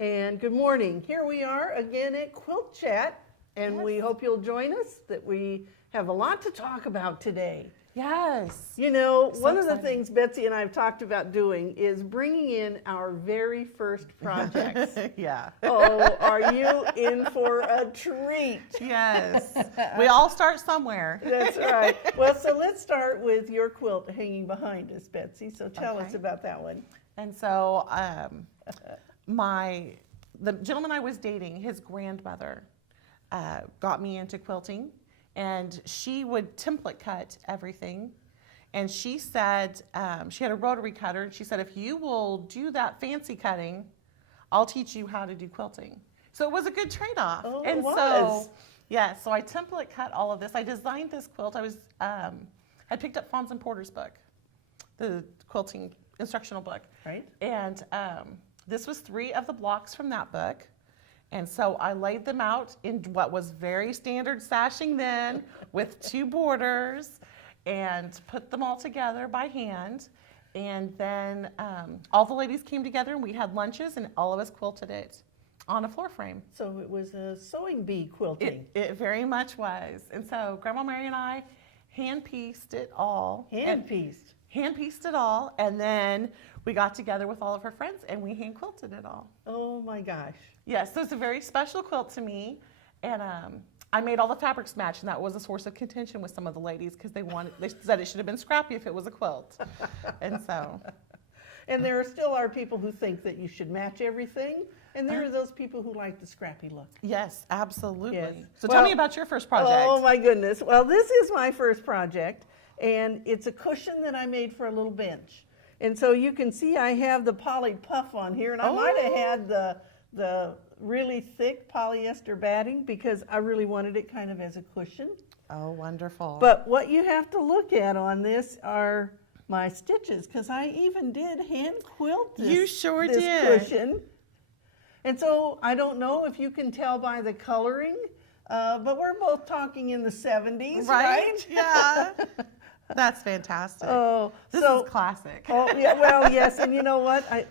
And good morning. Here we are again at QuiltChat, and Yes. we hope you'll join us, that we have a lot to talk about today. Yes. You know, So one of the excited. things Betsy and I have talked about doing is bringing in our very first projects. Yeah. Oh, are you in for a treat? Yes. We all start somewhere. That's right. Well, so let's start with your quilt hanging behind us, Betsy. So tell us Okay. about that one. And so the gentleman I was dating, his grandmother got me into quilting, and she would template cut everything. And she said, she had a rotary cutter, and she said, if you will do that fancy cutting, I'll teach you how to do quilting. So it was a good trade-off. Oh, and it was. So, yeah, so I template cut all of this. I designed this quilt. I picked up Fons and Porter's book, the quilting instructional book. Right. And this was 3 of the blocks from that book. And so I laid them out in what was very standard sashing then with 2 borders and put them all together by hand. And then all the ladies came together and we had lunches and all of us quilted it on a floor frame. So it was a sewing bee quilting. It very much was. And so Grandma Mary and I hand-pieced it all. Hand-pieced. Hand-pieced it all, and then we got together with all of her friends and we hand-quilted it all. Oh my gosh. Yes, so it's a very special quilt to me, and I made all the fabrics match, and that was a source of contention with some of the ladies because they said it should have been scrappy if it was a quilt, and so. And there still are people who think that you should match everything, and there are those people who like the scrappy look. Yes, absolutely. Yes. So Well, tell me about your first project. Oh my goodness. Well, this is my first project, and it's a cushion that I made for a little bench. And so you can see I have the poly puff on here, and I might have had the really thick polyester batting because I really wanted it kind of as a cushion. Oh, wonderful. But what you have to look at on this are my stitches, because I even did hand quilt this, You sure this did. cushion. And so I don't know if you can tell by the coloring, but we're both talking in the 70s, right? Yeah. That's fantastic. Oh, This so, is classic. oh, yeah, well, yes, and you know what? I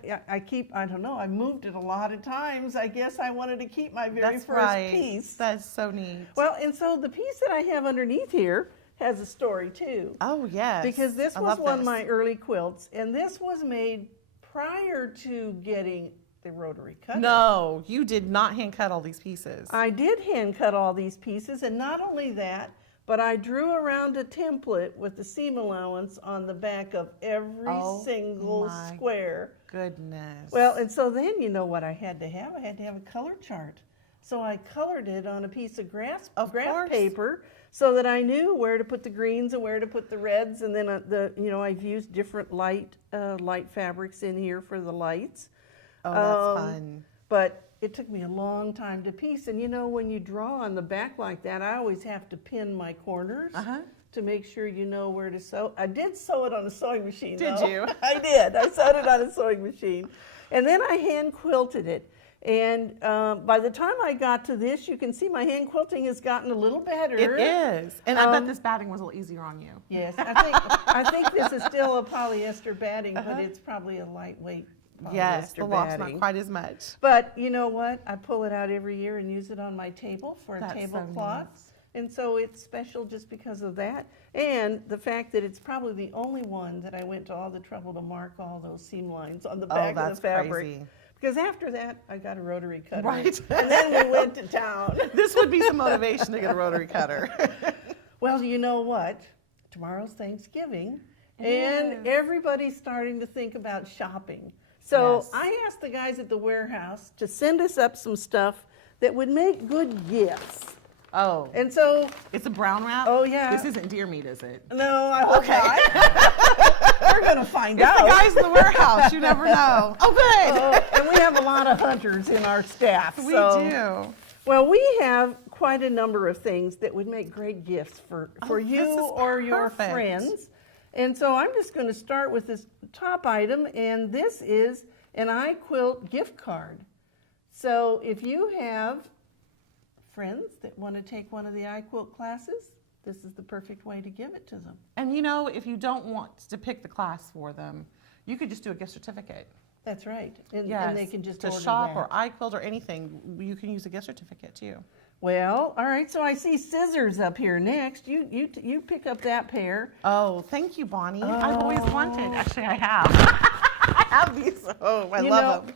don't know, I moved it a lot of times. I guess I wanted to keep my very That's first right. piece. That's so neat. Well, and so the piece that I have underneath here has a story too. Oh, yes. Because this I was love one of this. my early quilts, and this was made prior to getting the rotary cutter. No, you did not hand cut all these pieces. I did hand cut all these pieces, and not only that, but I drew around a template with the seam allowance on the back of every single my square. Goodness. Well, and so then you know what I had to have? I had to have a color chart. So I colored it on a piece of graph course. paper so that I knew where to put the greens and where to put the reds. And then I've used different light fabrics in here for the lights. Oh, that's fun. But it took me a long time to piece. And you know, when you draw on the back like that, I always have to pin my corners to make sure you know where to sew. I did sew it on a sewing machine, Did though. you? I did. I sewed it on a sewing machine. And then I hand quilted it. And by the time I got to this, you can see my hand quilting has gotten a little better. It is. And I bet this batting was a little easier on you. Yes, I think this is still a polyester batting, but it's probably a lightweight polyester Yes, the loss batting. not quite as much. But you know what? I pull it out every year and use it on my table for a That's tablecloth. so And so it's special just because of that. And the fact that it's probably the only one that I went to all the trouble to mark all those seam lines on the back of the fabric. Crazy. Because after that, I got a rotary cutter. Right. And then we went to town. This would be some motivation to get a rotary cutter. Well, you know what? Tomorrow's Thanksgiving, It and is. everybody's starting to think about shopping. So Yes. I asked the guys at the warehouse to send us up some stuff that would make good gifts. Oh, And so, it's a brown wrap? Oh, yeah. This isn't deer meat, is it? no, I hope Okay. not. We're going to find It's out. the guys in the warehouse. You never know. Oh, good. Oh, and we have a lot of hunters in our staff. We so- do. Well, we have quite a number of things that would make great gifts for this you is or your perfect. friends. And so I'm just going to start with this top item, and this is an iQuilt gift card. So if you have friends that want to take one of the iQuilt classes, this is the perfect way to give it to them. And you know, if you don't want to pick the class for them, you could just do a gift certificate. That's right. And, Yes, and they can just to order shop that. or iQuilt or anything, you can use a gift certificate too. Well, all right, so I see scissors up here next. You pick up that pair. Oh, thank you, Bonnie. I've always wanted. Actually, I have. I have these. Oh, I love them.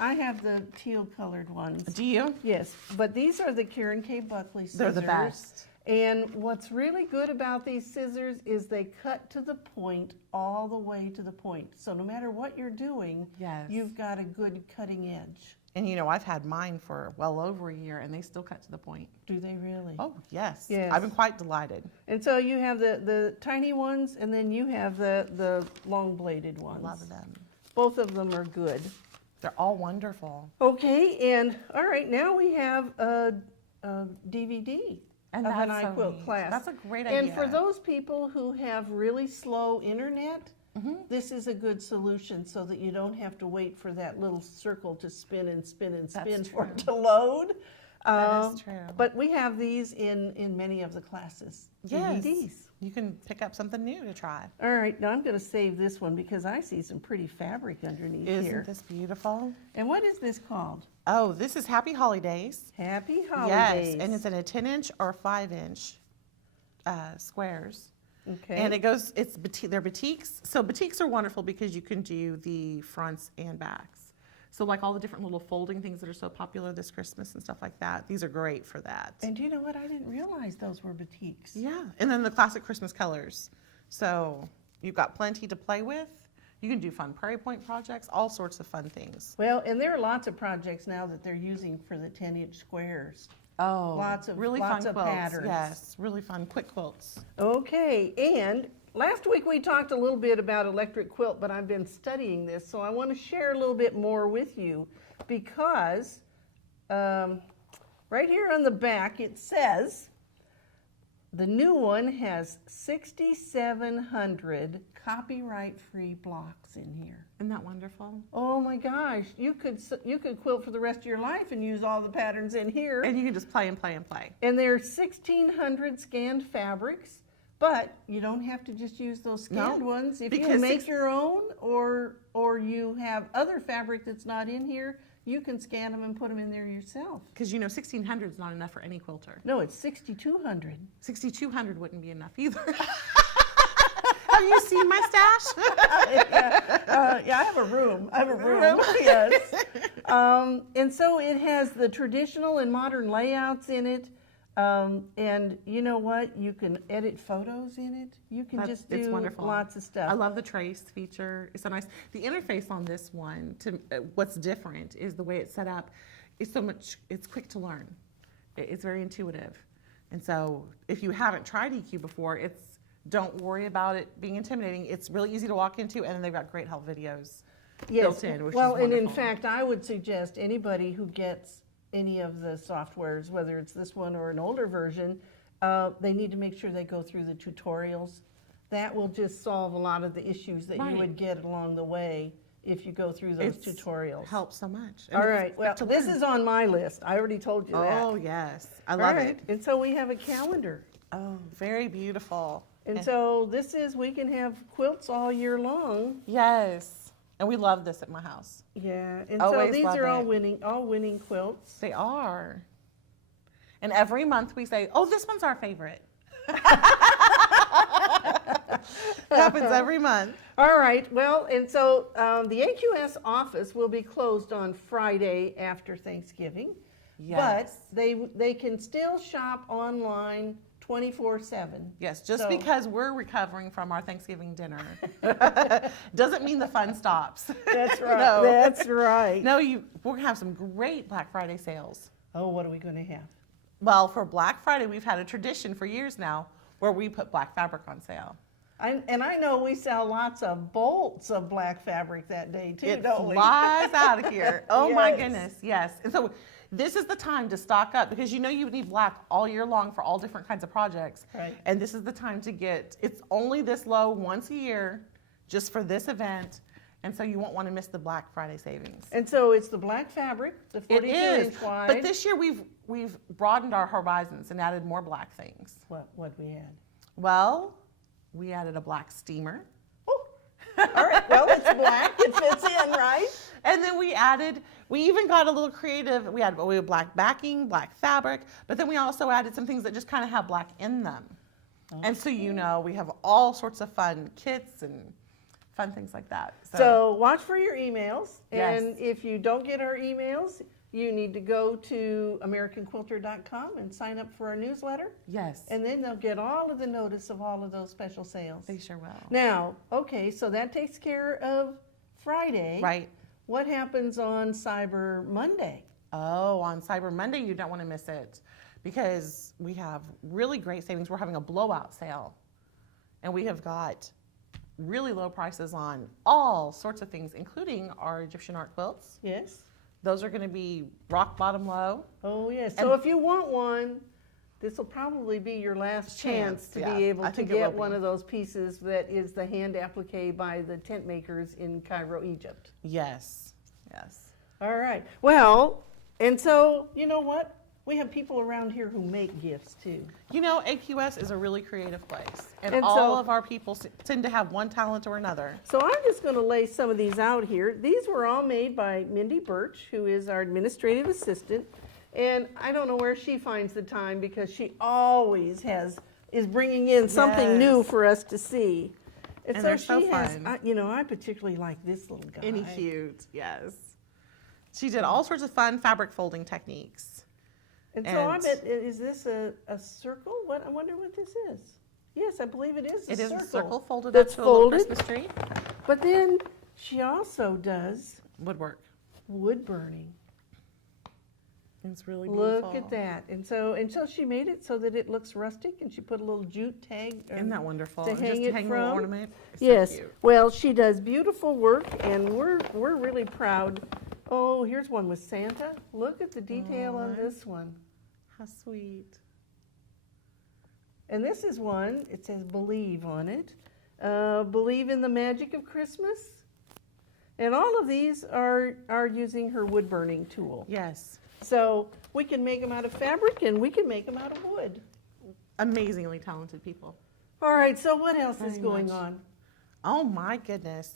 I have the teal colored ones. Do you? Yes, but these are the Karen K. Buckley scissors. They're the best. And what's really good about these scissors is they cut to the point all the way to the point. So no matter what you're doing, Yes. you've got a good cutting edge. And you know, I've had mine for well over a year and they still cut to the point. Do they really? Oh, yes. Yes. I've been quite delighted. And so you have the tiny ones, and then you have the long bladed I ones. love them. Both of them are good. They're all wonderful. Okay, and all right, now we have a DVD And of an that's so iQuilt neat. class. That's a great idea. And for those people who have really slow internet, this is a good solution so that you don't have to wait for that little circle to spin and spin and spin That's for it true. to load. That is true. But we have these in many of the classes. Yes. DVDs. You can pick up something new to try. All right, now I'm going to save this one because I see some pretty fabric underneath Isn't here. this beautiful? And what is this called? Oh, this is Happy Holidays. Happy Holidays. Yes, and it's in a 10-inch or 5-inch squares. Okay. And it goes, they're batiks. So batiks are wonderful because you can do the fronts and backs. So like all the different little folding things that are so popular this Christmas and stuff like that, these are great for that. And do you know what? I didn't realize those were batiks. Yeah, and then the classic Christmas colors. So you've got plenty to play with. You can do fun prairie point projects, all sorts of fun things. Well, and there are lots of projects now that they're using for the 10-inch squares. Oh, Lots of really lots fun of quilts. patterns. Yes, really fun quick quilts. Okay, and last week we talked a little bit about electric quilt, but I've been studying this, so I want to share a little bit more with you because right here on the back it says the new one has 6,700 copyright-free blocks in here. Isn't that wonderful? Oh my gosh, you could quilt for the rest of your life and use all the patterns in here. And you can just play and play and play. And there are 1,600 scanned fabrics, but you don't have to just use those scanned ones. If you because make your own or you have other fabric that's not in here, you can scan them and put them in there yourself. Because you know 1,600 is not enough for any quilter. No, it's 6,200. 6,200 wouldn't be enough either. Have you seen my stash? Yeah, I have a room. Yes. And so it has the traditional and modern layouts in it. And you know what? You can edit photos in it. You can just It's do wonderful. lots of stuff. I love the trace feature. It's so nice. The interface on this one, what's different is the way it's set up. It's quick to learn. It's very intuitive. And so if you haven't tried EQ before, don't worry about it being intimidating. It's really easy to walk into, and then they've got great help videos built in, which is well, and in wonderful. fact, I would suggest anybody who gets any of the softwares, whether it's this one or an older version, they need to make sure they go through the tutorials. That will just solve a lot of the issues that you would get along the way if you go through those tutorials. Helps so much. All right, well, this is on my list. I already told you that. Oh, yes. I love it. And so we have a calendar. Oh, very beautiful. And so this is, we can have quilts all year long. Yes. And we love this at my house. Yeah, and Always so these love are it. all winning quilts. They are. And every month we say, oh, this one's our favorite. It happens every month. All right, well, and so the AQS office will be closed on Friday after Thanksgiving. Yes. But they can still shop online 24/7. Yes, just So- because we're recovering from our Thanksgiving dinner doesn't mean the fun stops. That's right. No. That's right. No, we're going to have some great Black Friday sales. Oh, what are we going to have? Well, for Black Friday, we've had a tradition for years now where we put black fabric on sale. And I know we sell lots of bolts of black fabric that day too, It don't we? flies out of here. Oh my Yes. goodness, yes. And so this is the time to stock up because you know you need black all year long for all different kinds of projects. Right. And this is the time to it's only this low once a year just for this event. And so you won't want to miss the Black Friday savings. And so it's the black fabric, the It 42-inch is, wide. but this year we've broadened our horizons and added more black things. What we had? Well, we added a black steamer. Oh, all right. Well, it's And then we even got a little creative. We had black backing, black fabric, but then we also added some things that just kind of have black in them. And so, we have all sorts of fun kits and fun things like that. So watch for your emails. Yes. And if you don't get our emails, you need to go to AmericanQuilter.com and sign up for our newsletter. Yes. And then they'll get all of the notice of all of those special sales. They sure will. Now, okay, so that takes care of Friday. Right. What happens on Cyber Monday? Oh, on Cyber Monday, you don't want to miss it because we have really great savings. We're having a blowout sale, and we have got really low prices on all sorts of things, including our Egyptian art quilts. Yes. Those are going to be rock bottom low. Oh, yes. So if you want one, this will probably be your last chance to be able to get one of those pieces that is the hand applique by the tent makers in Cairo, Egypt. Yes. Yes. All right. Well, and so, you know what? We have people around here who make gifts too. AQS is a really creative place, and And all so- of our people tend to have one talent or another. So I'm just going to lay some of these out here. These were all made by Mindy Birch, who is our administrative assistant. And I don't know where she finds the time because she always is bringing in something new Yes. for us to see. And so they're so she has, fun. I particularly like this little guy. Any cute, yes. She did all sorts of fun fabric folding techniques. And so I bet, is this a circle? I wonder what this is. Yes, I believe it is a It is circle. a circle folded that's up to a little folded. Christmas tree. But then she also does Woodwork. wood burning. It's really beautiful. Look at that. And so she made it so that it looks rustic, and she put a little jute tag. Isn't that wonderful? To And hang just it to hang a little from? ornament. It's Yes. So cute. Well, she does beautiful work, and we're really proud. Oh, here's one with Santa. Look at the detail on this one. How sweet. And this is one, it says believe on it. Believe in the magic of Christmas. And all of these are using her wood burning tool. Yes. So we can make them out of fabric and we can make them out of wood. Amazingly talented people. All right, so what else is Very going much. on? Oh my goodness.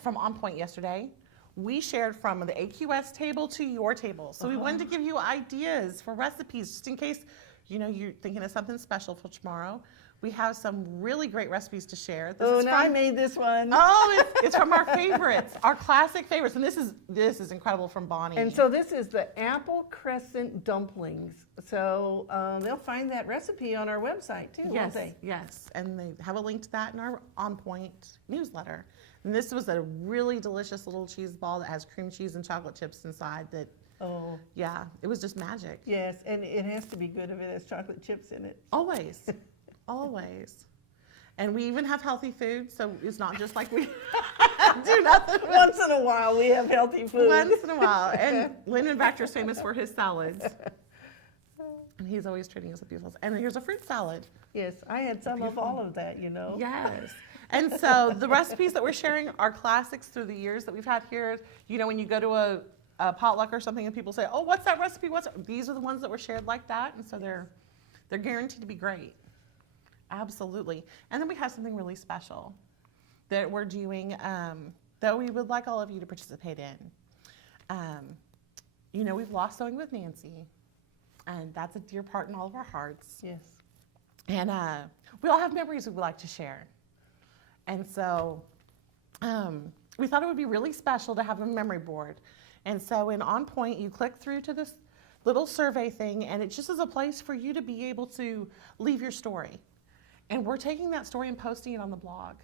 From On Point yesterday, we shared from the AQS table to your table. So we wanted to give you ideas for recipes just in case, you're thinking of something special for tomorrow. We have some really great recipes to share. I made this one. Oh, it's from our favorites, our classic favorites. And this is incredible from Bonnie. And so this is the apple crescent dumplings. So they'll find that recipe on our website too, won't they? Yes, and they have a link to that in our On Point newsletter. And this was a really delicious little cheese ball that has cream cheese and chocolate chips inside that, yeah, it was just magic. Yes, and it has to be good if it has chocolate chips in it. Always, always. And we even have healthy food, so it's not just like we do nothing. Once in a while we have healthy food. Once in a while. And Lyndon Baxter is famous for his salads. And he's always treating us with beautiful. And here's a fruit salad. Yes, I had some of all of that, Yes. And so the recipes that we're sharing are classics through the years that we've had here. When you go to a potluck or something and people say, oh, what's that recipe? These are the ones that were shared like that. And so they're guaranteed to be great. Absolutely. And then we have something really special that we're doing that we would like all of you to participate in. We've lost Sewing with Nancy. And that's a dear part in all of our hearts. Yes. And we all have memories we would like to share. And so we thought it would be really special to have a memory board. And so in On Point, you click through to this little survey thing, and it just is a place for you to be able to leave your story. And we're taking that story and posting it on the blog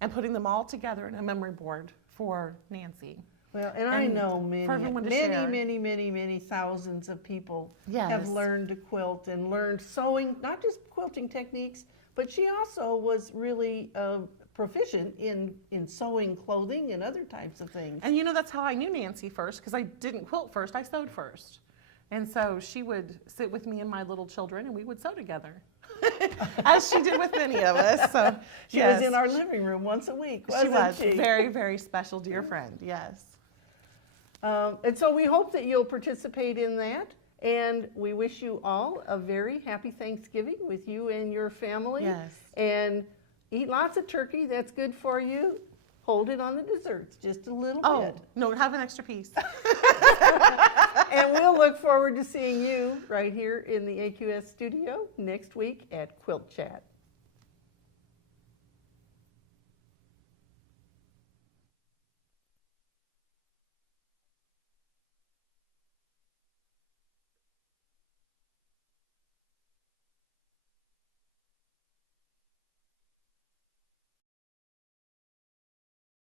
and putting them all together in a memory board for Nancy. Well, and I know for everyone to share. many thousands of people Yes. have learned to quilt and learned sewing, not just quilting techniques, but she also was really proficient in sewing clothing and other types of things. And that's how I knew Nancy first, because I didn't quilt first, I sewed first. And so she would sit with me and my little children, and we would sew together, as she did with many of us. So She was in our living room once a week, wasn't she? Very, very special dear friend, yes. And so we hope that you'll participate in that. And we wish you all a very happy Thanksgiving with you and your family. Yes. And eat lots of turkey. That's good for you. hold it on the desserts just a little Oh, bit. no, have an extra piece. And we'll look forward to seeing you right here in the AQS studio next week at QuiltChat.